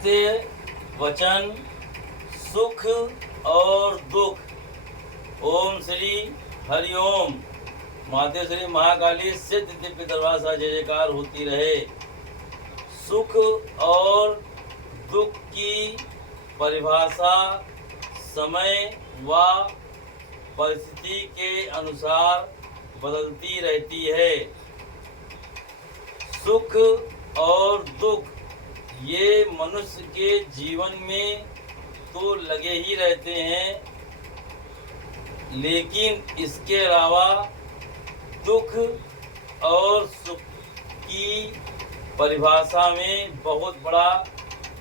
सत्य वचन सुख और दुख। ओम श्री हरिओम। माते श्री महाकाली सिद्ध दिव्य दरबार सा जय जयकार होती रहे। सुख और दुख की परिभाषा समय व परिस्थिति के अनुसार बदलती रहती है। सुख और दुख ये मनुष्य के जीवन में तो लगे ही रहते हैं, लेकिन इसके अलावा दुख और सुख की परिभाषा में बहुत बड़ा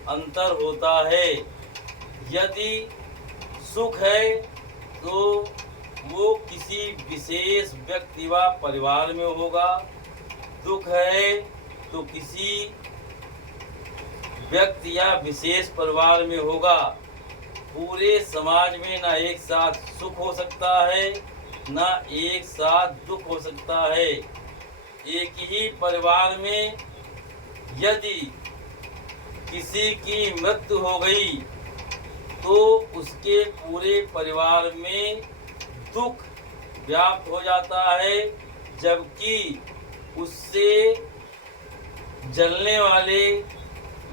अंतर होता है। यदि सुख है तो वो किसी विशेष व्यक्ति व परिवार में होगा, दुख है तो किसी व्यक्ति या विशेष परिवार में होगा। पूरे समाज में ना एक साथ सुख हो सकता है ना एक साथ दुख हो सकता है। एक ही परिवार में यदि किसी की मृत्यु हो गई तो उसके पूरे परिवार में दुख व्याप्त हो जाता है, जबकि उससे जलने वाले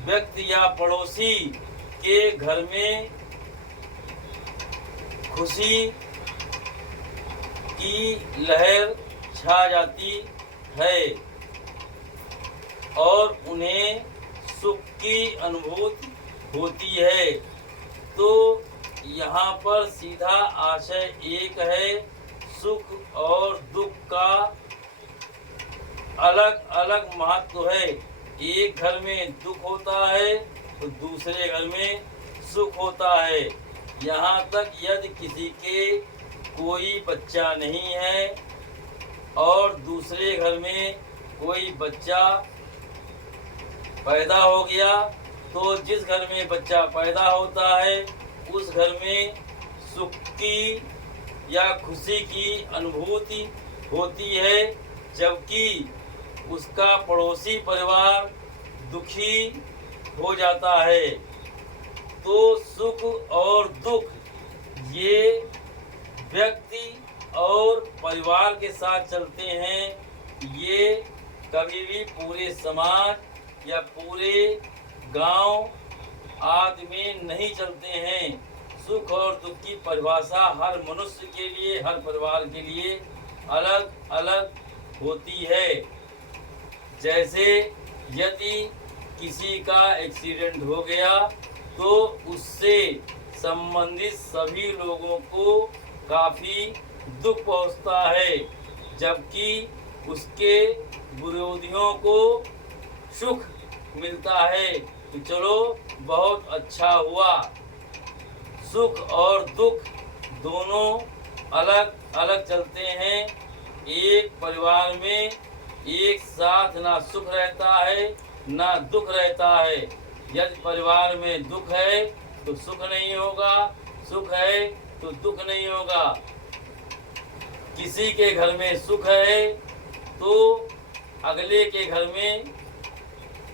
व्यक्ति या पड़ोसी के घर में खुशी की लहर छा जाती है और उन्हें सुख की अनुभूति होती है। तो यहाँ पर सीधा आशय एक है, सुख और दुख का अलग अलग महत्व है। एक घर में दुख होता है तो दूसरे घर में सुख होता है। यहाँ तक यदि किसी के कोई बच्चा नहीं है और दूसरे घर में कोई बच्चा पैदा हो गया, तो जिस घर में बच्चा पैदा होता है उस घर में सुख की या खुशी की अनुभूति होती है, जबकि उसका पड़ोसी परिवार दुखी हो जाता है। तो सुख और दुख ये व्यक्ति और परिवार के साथ चलते हैं, ये कभी भी पूरे समाज या पूरे गांव आदि में नहीं चलते हैं। सुख और दुख की परिभाषा हर मनुष्य के लिए, हर परिवार के लिए अलग अलग होती है। जैसे यदि किसी का एक्सीडेंट हो गया तो उससे संबंधित सभी लोगों को काफ़ी दुख पहुंचता है, जबकि उसके विरोधियों को सुख मिलता है कि चलो बहुत अच्छा हुआ। सुख और दुख दोनों अलग अलग चलते हैं। एक परिवार में एक साथ ना सुख रहता है ना दुख रहता है। यदि परिवार में दुख है तो सुख नहीं होगा, सुख है तो दुख नहीं होगा। किसी के घर में सुख है तो अगले के घर में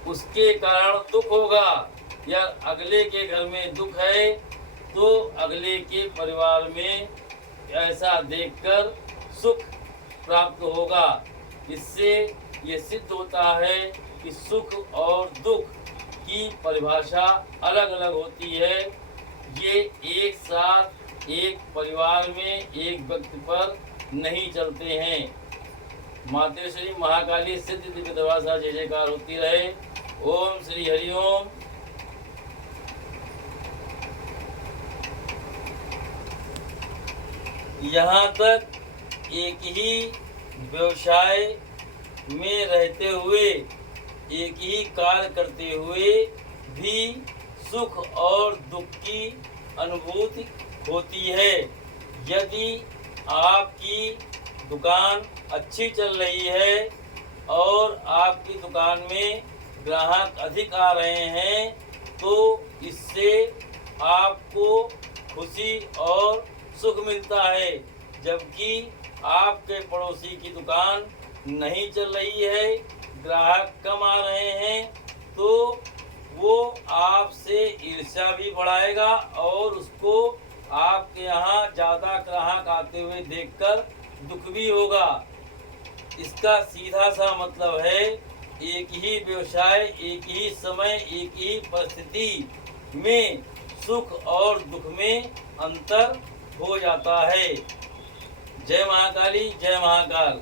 उसके कारण दुख होगा, या अगले के घर में दुख है तो अगले के परिवार में ऐसा देखकर सुख प्राप्त होगा। इससे ये सिद्ध होता है कि सुख और दुख की परिभाषा अलग अलग होती है। ये एक साथ एक परिवार में एक व्यक्ति पर नहीं चलते हैं। माते श्री महाकाली सिद्ध दिव्य दरबार सा जय जयकार होती रहे। ओम श्री हरिओम। यहाँ तक एक ही व्यवसाय में रहते हुए, एक ही कार्य करते हुए भी सुख और दुख की अनुभूति होती है। यदि आपकी दुकान अच्छी चल रही है और आपकी दुकान में ग्राहक अधिक आ रहे हैं, तो इससे आपको खुशी और सुख मिलता है। जबकि आपके पड़ोसी की दुकान नहीं चल रही है, ग्राहक कम आ रहे हैं, तो वो आपसे ईर्ष्या भी बढ़ाएगा और उसको आपके यहाँ ज़्यादा ग्राहक आते हुए देखकर दुख भी होगा। इसका सीधा सा मतलब है एक ही व्यवसाय, एक ही समय, एक ही परिस्थिति में सुख और दुख में अंतर हो जाता है। जय महाकाली, जय महाकाल।